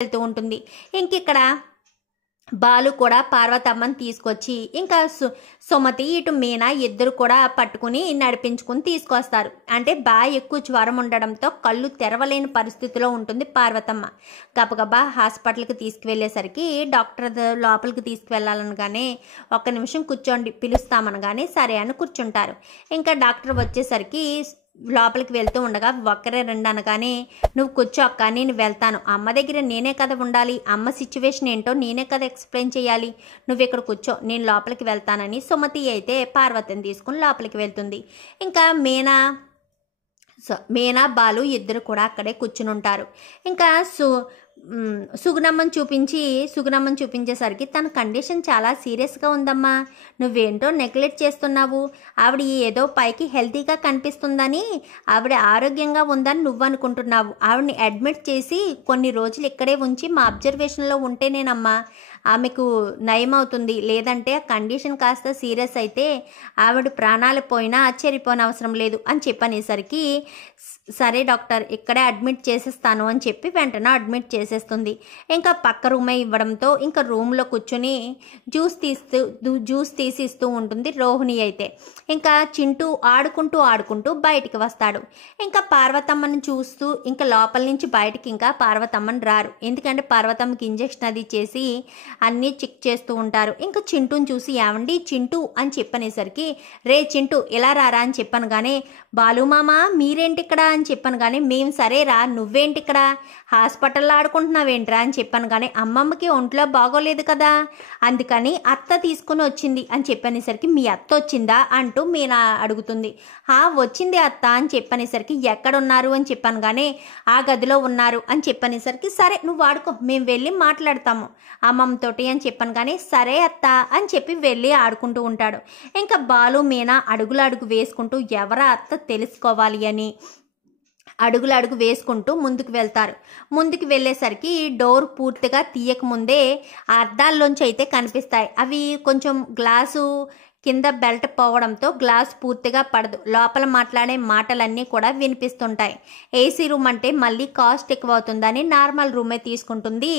వెళ్తూ ఉంటుంది. ఇంకిక్కడ బాలు కూడా పార్వతమ్మని తీసుకొచ్చి ఇంకా సుమతి ఇటు మీనా ఇద్దరు కూడా పట్టుకుని నడిపించుకుని తీసుకొస్తారు. అంటే బాగా ఎక్కువ జ్వరం ఉండడంతో కళ్ళు తెరవలేని పరిస్థితిలో ఉంటుంది పార్వతమ్మ. గబగబా హాస్పిటల్కి తీసుకువెళ్ళేసరికి డాక్టర్ లోపలికి తీసుకువెళ్ళాలనగానే ఒక్క నిమిషం కూర్చోండి పిలుస్తామనగానే సరే అని కూర్చుంటారు. ఇంకా డాక్టర్ వచ్చేసరికి లోపలికి వెళ్తూ ఉండగా ఒక్కరే రెండు అనగానే నువ్వు కూర్చో అక్క నేను వెళ్తాను, అమ్మ దగ్గర నేనే కదా ఉండాలి, అమ్మ సిచ్యువేషన్ ఏంటో నేనే కదా ఎక్స్ప్లెయిన్ చేయాలి, నువ్వు ఇక్కడ కూర్చో నేను లోపలికి వెళ్తానని సుమతి అయితే పార్వతిని తీసుకుని లోపలికి వెళ్తుంది. ఇంకా మీనా బాలు ఇద్దరు కూడా అక్కడే కూర్చుని ఉంటారు. ఇంకా సుగుణమ్మని చూపించేసరికి తన కండిషన్ చాలా సీరియస్గా ఉందమ్మా, నువ్వేంటో నెగ్లెక్ట్ చేస్తున్నావు, ఆవిడ ఏదో పైకి హెల్తీగా కనిపిస్తుందని ఆవిడ ఆరోగ్యంగా ఉందని నువ్వు అనుకుంటున్నావు, ఆవిడని అడ్మిట్ చేసి కొన్ని రోజులు ఇక్కడే ఉంచి మా అబ్జర్వేషన్లో ఉంటేనేనమ్మా ఆమెకు నయం అవుతుంది, లేదంటే ఆ కండిషన్ కాస్త సీరియస్ అయితే ఆవిడ ప్రాణాలు పోయినా ఆశ్చర్యపోనవసరం లేదు అని చెప్పనేసరికి సరే డాక్టర్ ఇక్కడే అడ్మిట్ చేసేస్తాను అని చెప్పి వెంటనే అడ్మిట్ చేసేస్తుంది. ఇంకా పక్క రూమే ఇవ్వడంతో ఇంకా రూమ్లో కూర్చొని జ్యూస్ తీసి ఇస్తూ ఉంటుంది రోహిణి అయితే. ఇంకా చింటూ ఆడుకుంటూ బయటికి వస్తాడు. ఇంకా పార్వతమ్మని చూస్తూ ఇంకా లోపల నుంచి బయటికి ఇంకా పార్వతమ్మని రారు, ఎందుకంటే పార్వతమ్మకి ఇంజెక్షన్ అది చేసి అన్నీ చెక్ చేస్తూ ఉంటారు. ఇంకా చింటూని చూసి ఏమండి చింటూ అని చెప్పనేసరికి రే చింటూ ఇలా రారా అని చెప్పాను కానీ బాలుమామ మీరేంటి ఇక్కడ అని చెప్పాను కానీ మేము సరేరా నువ్వేంటి ఇక్కడ హాస్పిటల్లో ఆడుకుంటున్నావేంట్రా అని చెప్పాను కానీ అమ్మమ్మకి ఒంట్లో బాగోలేదు కదా అందుకని అత్త తీసుకుని వచ్చింది అని చెప్పనేసరికి మీ అత్త వచ్చిందా అంటూ మీనా అడుగుతుంది. వచ్చింది అత్త అని చెప్పనేసరికి ఎక్కడున్నారు అని చెప్పాను కానీ ఆ గదిలో ఉన్నారు అని చెప్పనేసరికి సరే నువ్వు ఆడుకో మేము వెళ్ళి మాట్లాడతాము అమ్మమ్మతోటి అని చెప్పాను కానీ సరే అత్త అని చెప్పి వెళ్ళి ఆడుకుంటూ ఉంటాడు. ఇంకా బాలు మీనా అడుగు వేసుకుంటూ ఎవరా అత్త తెలుసుకోవాలి అని అడుగు వేసుకుంటూ ముందుకు వెళ్తారు. ముందుకు వెళ్ళేసరికి డోర్ పూర్తిగా తీయకముందే అద్దాల్లోంచి అయితే కనిపిస్తాయి. అవి కొంచెం గ్లాసు కింద బెల్ట్ పోవడంతో గ్లాస్ పూర్తిగా పడదు, లోపల మాట్లాడే మాటలన్నీ కూడా వినిపిస్తుంటాయి. ఏసీ రూమ్ అంటే మళ్ళీ కాస్ట్ ఎక్కువ అవుతుందని నార్మల్ రూమే తీసుకుంటుంది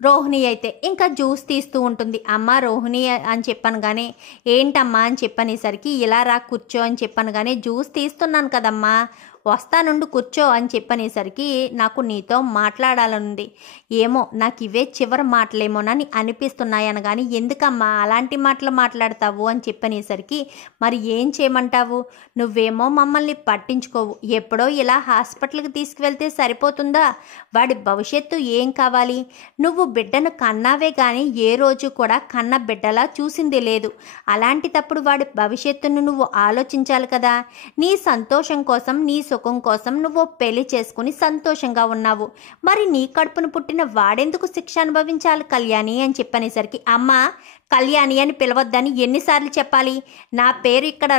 రోహిణి అయితే. ఇంకా జ్యూస్ తీస్తూ ఉంటుంది. అమ్మ రోహిణి అని చెప్పాను కానీ ఏంటమ్మా అని చెప్పనేసరికి ఇలా రా కూర్చో అని చెప్పాను కానీ జ్యూస్ తీస్తున్నాను కదమ్మా వస్తానుండి కూర్చో అని చెప్పనేసరికి నాకు నీతో మాట్లాడాలనుంది, ఏమో నాకు ఇవే చివరి మాటలేమోనని అనిపిస్తున్నాయి అనగాని ఎందుకమ్మా అలాంటి మాటలు మాట్లాడతావు అని చెప్పనేసరికి మరి ఏం చేయమంటావు, నువ్వేమో మమ్మల్ని పట్టించుకోవు, ఎప్పుడో ఇలా హాస్పిటల్కి తీసుకువెళ్తే సరిపోతుందా, వాడి భవిష్యత్తు ఏం కావాలి, నువ్వు బిడ్డను కన్నావే కానీ ఏ రోజు కూడా కన్న బిడ్డలా చూసింది లేదు, అలాంటిటప్పుడు వాడి భవిష్యత్తును నువ్వు ఆలోచించాలి కదా, నీ సంతోషం కోసం నీ సుఖం కోసం నువ్వు పెళ్లి చేసుకుని సంతోషంగా ఉన్నావు, మరి నీ కడుపును పుట్టిన వాడెందుకు శిక్ష అనుభవించాలి కళ్యాణి అని చెప్పనేసరికి అమ్మ కళ్యాణి అని పిలవద్దని ఎన్నిసార్లు చెప్పాలి, నా పేరు ఇక్కడ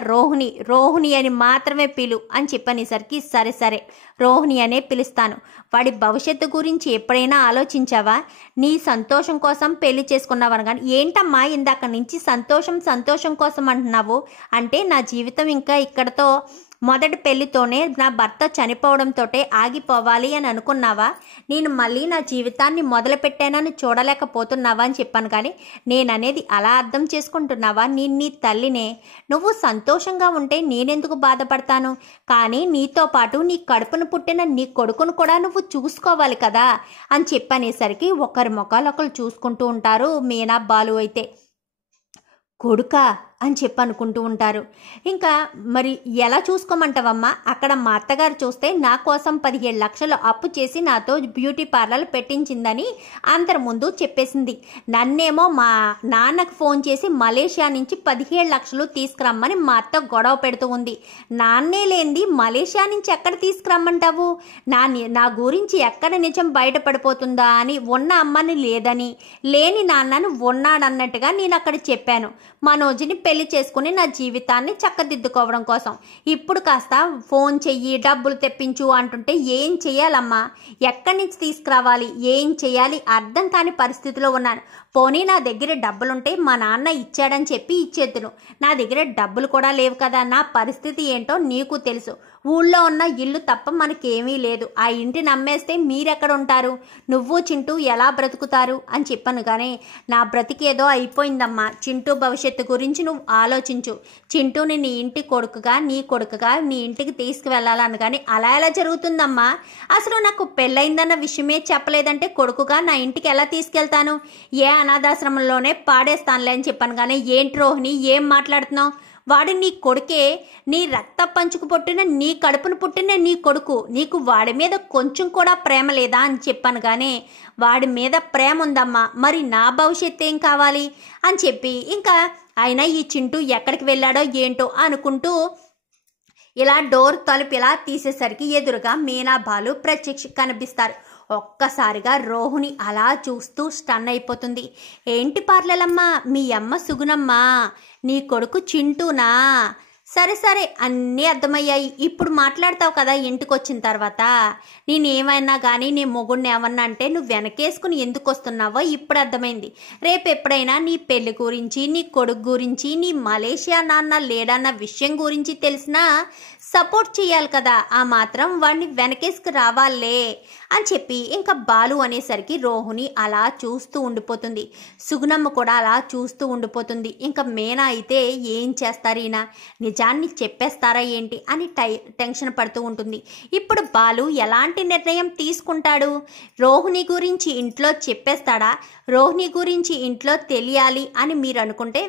రోహిణి అని మాత్రమే పిలు అని చెప్పనేసరికి సరే రోహిణి అనే పిలుస్తాను, వాడి భవిష్యత్తు గురించి ఎప్పుడైనా ఆలోచించావా, నీ సంతోషం కోసం పెళ్లి చేసుకున్నావని కానీ ఏంటమ్మా ఇందాక నుంచి సంతోషం కోసం అంటున్నావు, అంటే నా జీవితం ఇంకా ఇక్కడతో మొదటి పెళ్లితోనే నా భర్త చనిపోవడంతో ఆగిపోవాలి అని అనుకున్నావా, నేను మళ్ళీ నా జీవితాన్ని మొదలు పెట్టానని చూడలేకపోతున్నావా అని చెప్పాను కానీ నేననేది అలా అర్థం చేసుకుంటున్నావా, నేను నీ తల్లినే, నువ్వు సంతోషంగా ఉంటే నేనెందుకు బాధపడతాను, కానీ నీతో పాటు నీ కడుపును పుట్టిన నీ కొడుకును కూడా నువ్వు చూసుకోవాలి కదా అని చెప్పనేసరికి ఒకరి ముఖాలు ఒకరు చూసుకుంటూ ఉంటారు. మీనా బాలు అయితే కొడుకా అని చెప్పి అనుకుంటూ ఉంటారు. ఇంకా మరి ఎలా చూసుకోమంటావమ్మా, అక్కడ మా అత్తగారు చూస్తే నా కోసం 17 లక్షలు అప్పు చేసి నాతో బ్యూటీ పార్లర్ పెట్టించిందని అందరి ముందు చెప్పేసింది, నన్నేమో మా నాన్నకు ఫోన్ చేసి మలేషియా నుంచి 17 లక్షలు తీసుకురమ్మని మా అత్త గొడవ పెడుతూ ఉంది, నాన్నే లేనిది మలేషియా నుంచి ఎక్కడ తీసుకురమ్మంటావు, నా గురించి ఎక్కడ నిజం బయటపడిపోతుందా అని ఉన్న అమ్మని లేదని లేని నాన్నను ఉన్నాడన్నట్టుగా నేను అక్కడ చెప్పాను, మనోజ్ని పెళ్లి చేసుకుని నా జీవితాన్ని చక్కదిద్దుకోవడం కోసం, ఇప్పుడు కాస్త ఫోన్ చెయ్యి డబ్బులు తెప్పించు అంటుంటే ఏం చెయ్యాలమ్మా, ఎక్కడి నుంచి తీసుకురావాలి, ఏం చెయ్యాలి అర్థం కాని పరిస్థితిలో ఉన్నాను, పోనీ నా దగ్గర డబ్బులుంటే మా నాన్న ఇచ్చాడని చెప్పి ఇచ్చేద్దును, నా దగ్గర డబ్బులు కూడా లేవు కదా, నా పరిస్థితి ఏంటో నీకు తెలుసు, ఊళ్ళో ఉన్న ఇల్లు తప్ప మనకేమీ లేదు. ఆ ఇంటిని అమ్మేస్తే మీరెక్కడ ఉంటారు? నువ్వు చింటూ ఎలా బ్రతుకుతారు అని చెప్పాను. కానీ నా బ్రతికేదో అయిపోయిందమ్మా. చింటూ భవిష్యత్తు గురించి నువ్వు ఆలోచించు. చింటూని నీ ఇంటి కొడుకుగా నీ ఇంటికి తీసుకువెళ్ళాలని. కానీ అలా ఎలా జరుగుతుందమ్మా? అసలు నాకు పెళ్ళయిందన్న విషయమే చెప్పలేదంటే కొడుకుగా నా ఇంటికి ఎలా తీసుకెళ్తాను? ఏ అనాథాశ్రమంలోనే పాడేస్తానులే అని చెప్పాను. కానీ ఏంటి రోహిణి, ఏం మాట్లాడుతున్నావు? వాడు నీ కొడుకే. నీ రక్త పంచుకు పుట్టిన, నీ కడుపును పుట్టిన నీ కొడుకు. నీకు వాడి మీద కొంచెం కూడా ప్రేమ లేదా అని చెప్పాను. కానీ వాడి మీద ప్రేమ ఉందమ్మా. మరి నా భవిష్యత్తు ఏం కావాలి అని చెప్పి ఇంకా అయినా ఈ చింటూ ఎక్కడికి వెళ్ళాడో ఏంటో అనుకుంటూ ఇలా డోర్ తలుపు ఇలా తీసేసరికి ఎదురుగా మీనా బాలు ప్రత్యక్ష కనిపిస్తారు. ఒక్కసారిగా రోహిణి అలా చూస్తూ స్టన్ అయిపోతుంది. ఏంటి పార్లలమ్మా, మీ అమ్మ సుగుణమ్మా, నీ కొడుకు చింటూనా? సరే సరే, అన్నీ అర్థమయ్యాయి. ఇప్పుడు మాట్లాడతావు కదా ఇంటికి వచ్చిన తర్వాత. నేనేమైనా కానీ నీ మొగుడిని ఏమన్నా అంటే నువ్వు వెనకేసుకుని ఎందుకు వస్తున్నావో ఇప్పుడు అర్థమైంది. రేపు ఎప్పుడైనా నీ పెళ్లి గురించి, నీ కొడుకు గురించి, నీ మలేషియా నాన్న లేడన్న విషయం గురించి తెలిసినా సపోర్ట్ చేయాలి కదా. ఆ మాత్రం వాడిని వెనకేసుకు రావాలే అని చెప్పి ఇంకా బాలు అనేసరికి రోహిణి అలా చూస్తూ ఉండిపోతుంది. సుగుణమ్మ కూడా అలా చూస్తూ ఉండిపోతుంది. ఇంకా మీనా అయితే ఏం చేస్తారు, ఈయన నిజాన్ని చెప్పేస్తారా ఏంటి అని టెన్షన్ పడుతూ ఉంటుంది. ఇప్పుడు బాలు ఎలాంటి నిర్ణయం తీసుకుంటాడు? రోహిణి గురించి ఇంట్లో చెప్పేస్తాడా? రోహిణి గురించి ఇంట్లో తెలియాలి అని మీరు అనుకుంటే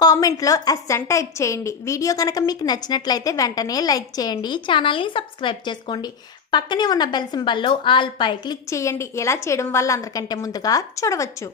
కామెంట్లో ఎస్ అని టైప్ చేయండి. వీడియో కనుక మీకు నచ్చినట్లయితే వెంటనే లైక్ చేయండి, ఛానల్ని సబ్స్క్రైబ్ చేసుకోండి. పక్కనే ఉన్న బెల్ సింబల్లో ఆల్ పై క్లిక్ చేయండి. ఇలా చేయడం వల్ల అందరికంటే ముందుగా చూడవచ్చు.